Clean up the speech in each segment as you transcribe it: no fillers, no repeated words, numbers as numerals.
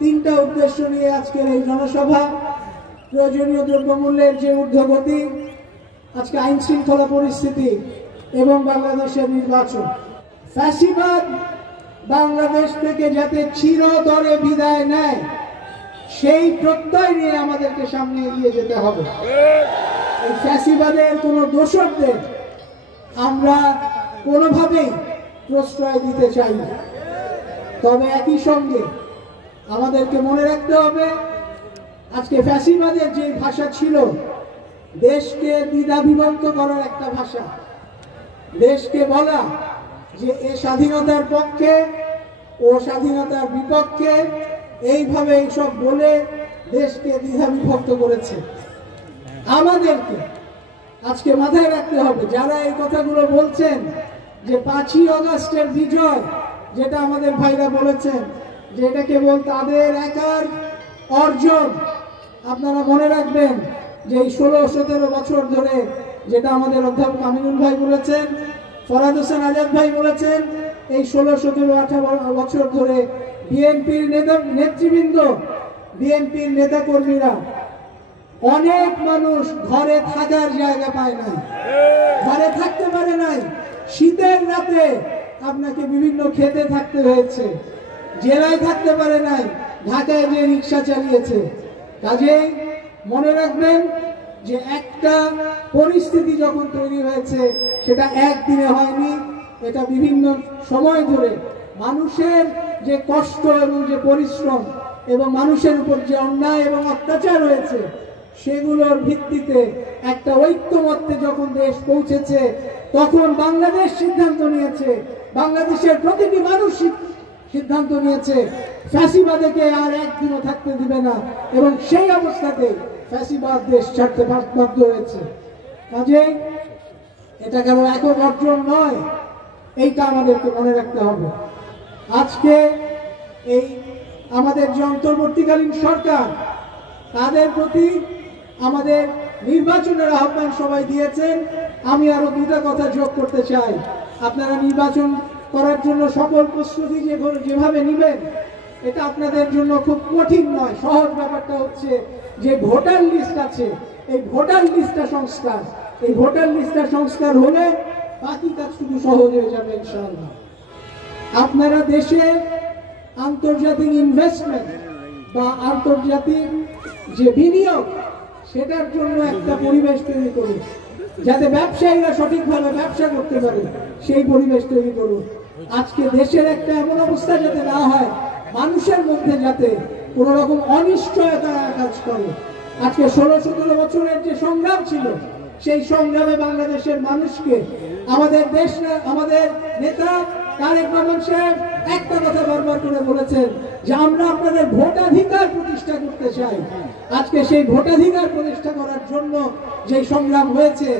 তিনটা উদ্দেশ্য নিয়ে আজকের এই জনসভা। প্রয়োজনীয় দ্রব্যমূল্যের যে ঊর্ধ্বগতি, আজকে আইন শৃঙ্খলা পরিস্থিতি এবং বাংলাদেশের নির্বাচন। ফ্যাসিবাদ বাংলাদেশ থেকে যাতে চিরতরে বিদায় নেয় সেই প্রত্যয় নিয়ে আমাদেরকে সামনে এগিয়ে যেতে হবে। এই ফ্যাসিবাদের কোনো দোষরদের আমরা কোনোভাবেই প্রশ্রয় দিতে চাই না। তবে একই সঙ্গে আমাদেরকে মনে রাখতে হবে, আজকে ফ্যাসিবাদের যে ভাষা ছিল দেশকে দ্বিধাবিভক্ত করার একটা ভাষা, দেশকে বলা যে এ স্বাধীনতার পক্ষে ও স্বাধীনতার বিপক্ষে, এইভাবে এইসব বলে দেশকে দ্বিধাবিভক্ত করেছে। আমাদেরকে আজকে মাথায় রাখতে হবে, যারা এই কথাগুলো বলছেন যে 5ই আগস্টের বিজয়, যেটা আমাদের ভাইরা বলেছেন যে এটা কেবল তাদের একার অর্জন, আপনারা মনে রাখবেন যে এই 16-17 বছর ধরে, যেটা আমাদের অধ্যাপক আমিনুল ভাই বলেছেন, ফরহাদ হোসেন আজাদ ভাই বলেছেন, এই 16-17-18 বছর ধরে বিএনপির নেতৃবৃন্দ, বিএনপির নেতাকর্মীরা, অনেক মানুষ ঘরে থাকার জায়গা পায় নাই, ঘরে থাকতে পারে নাই। শীতের রাতে আপনাকে বিভিন্ন খেতে থাকতে হয়েছে, জেলায় থাকতে পারে নাই, ঢাকায় যে রিক্সা চালিয়েছে। কাজেই মনে রাখবেন যে একটা পরিস্থিতি যখন তৈরি হয়েছে সেটা একদিনে হয়নি, এটা বিভিন্ন সময় ধরে মানুষের যে কষ্ট এবং যে পরিশ্রম এবং মানুষের উপর যে অন্যায় এবং অত্যাচার হয়েছে সেগুলোর ভিত্তিতে একটা ঐক্যমত্যে যখন দেশ পৌঁছেছে, তখন বাংলাদেশ সিদ্ধান্ত নিয়েছে, বাংলাদেশের প্রতিটি মানুষ সিদ্ধান্ত নিয়েছে ফ্যাসিবাদকে আর একদিনও থাকতে দিবে না, এবং সেই অবস্থাতে ফ্যাসিবাদ দেশ ছাড়তে বাধ্য হয়েছে। কাজেই এটা কেন একক অর্জন নয়, এইটা আমাদেরকে মনে রাখতে হবে। আজকে এই আমাদের যে অন্তর্বর্তীকালীন সরকার, তাদের প্রতি আমাদের নির্বাচনের আহ্বান সবাই দিয়েছেন। আমি আরো দুটা কথা যোগ করতে চাই। আপনারা নির্বাচন করার জন্য সকল প্রস্তুতি যেভাবে নেবেন, এটা আপনাদের জন্য খুব কঠিন নয়, সহজ। ব্যাপারটা হচ্ছে যে ভোটার লিস্ট আছে, এই ভোটার লিস্টটা সংস্কার, এই ভোটার লিস্টটা সংস্কার হলে বাকি কাজ শুধু সহজ হয়ে যাবে ইনশাআল্লাহ। আপনারা দেশে আন্তর্জাতিক ইনভেস্টমেন্ট বা আন্তর্জাতিক যে বিনিয়োগ, সেটার জন্য একটা পরিবেশ তৈরি করুন, যাতে ব্যবসায়ীরা সঠিকভাবে ব্যবসা করতে পারে, সেই পরিবেশ তৈরি করুন। আজকে দেশের একটা এমন অবস্থা যাতে না হয়, মানুষের মধ্যে যাতে কোনো রকম অনিশ্চয়তা কাজ করে। আজকে 16-17 বছরের যে সংগ্রাম ছিল, সেই সংগ্রামে বাংলাদেশের মানুষকে আমাদের নেতা তারেক রহমান সাহেব একটা কথা বারবার করে বলেছেন যে আমরা আপনাদের ভোটাধিকার প্রতিষ্ঠা করতে চাই। আজকে সেই ভোটাধিকার প্রতিষ্ঠা করার জন্য যে সংগ্রাম হয়েছে,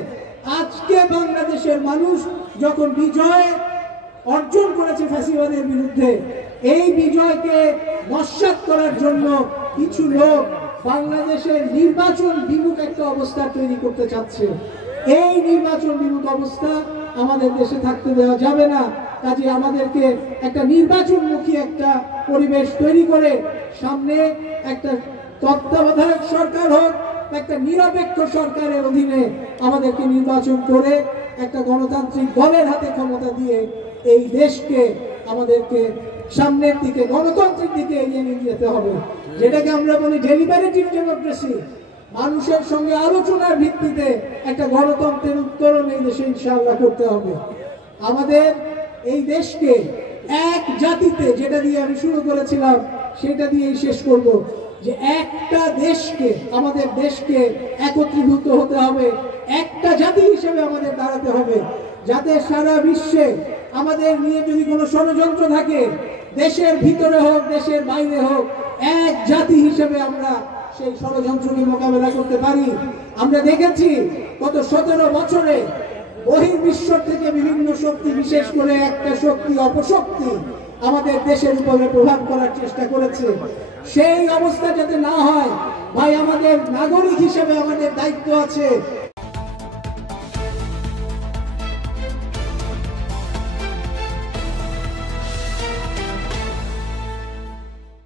আজকে বাংলাদেশের মানুষ যখন বিজয় অর্জন করেছে ফ্যাসিবাদের বিরুদ্ধে, এই বিজয়কে নস্যাৎ করার জন্য কিছু লোক বাংলাদেশের নির্বাচন বিমুখ একটা অবস্থা তৈরি করতে চাচ্ছে। এই নির্বাচন বিমুখ অবস্থা আমাদের দেশে থাকতে দেওয়া যাবে না। কাজে আমাদেরকে একটা নির্বাচনমুখী একটা পরিবেশ তৈরি করে সামনে একটা তত্ত্বাবধায়ক সরকার হোক, একটা নিরপেক্ষ সরকারের অধীনে আমাদেরকে নির্বাচন করে একটা গণতান্ত্রিক দলের হাতে ক্ষমতা দিয়ে এই দেশকে আমাদেরকে সামনের দিকে গণতন্ত্রের দিকে এগিয়ে নিয়ে যেতে হবে, যেটাকে আমরা বলি ডেলিবারেটিভ ডেমোক্রেসি। মানুষের সঙ্গে আলোচনার ভিত্তিতে একটা গণতন্ত্রের উত্তরণ এই দেশে ইনশাআল্লাহ করতে হবে। আমাদের এই দেশকে এক জাতিতে, যেটা দিয়ে আমি শুরু করেছিলাম সেটা দিয়েই শেষ করব, যে একটা দেশকে, আমাদের দেশকে একত্রীভূত হতে হবে, একটা জাতি হিসেবে আমাদের দাঁড়াতে হবে, যাতে সারা বিশ্বে আমাদের নিয়ে যদি কোনো ষড়যন্ত্র থাকে, দেশের ভিতরে হোক দেশের বাইরে হোক, এক জাতি হিসেবে আমরা সেই ষড়যন্ত্রকে মোকাবেলা করতে পারি। আমরা দেখেছি গত 17 বছরে বহির্বিশ্ব থেকে বিভিন্ন শক্তি, বিশেষ করে একটা শক্তি অপশক্তি, আমাদের দেশের উপরে প্রভাব করার চেষ্টা করেছে। সেই অবস্থা যাতে না হয়, ভাই আমাদের নাগরিক হিসেবে আমাদের দায়িত্ব আছে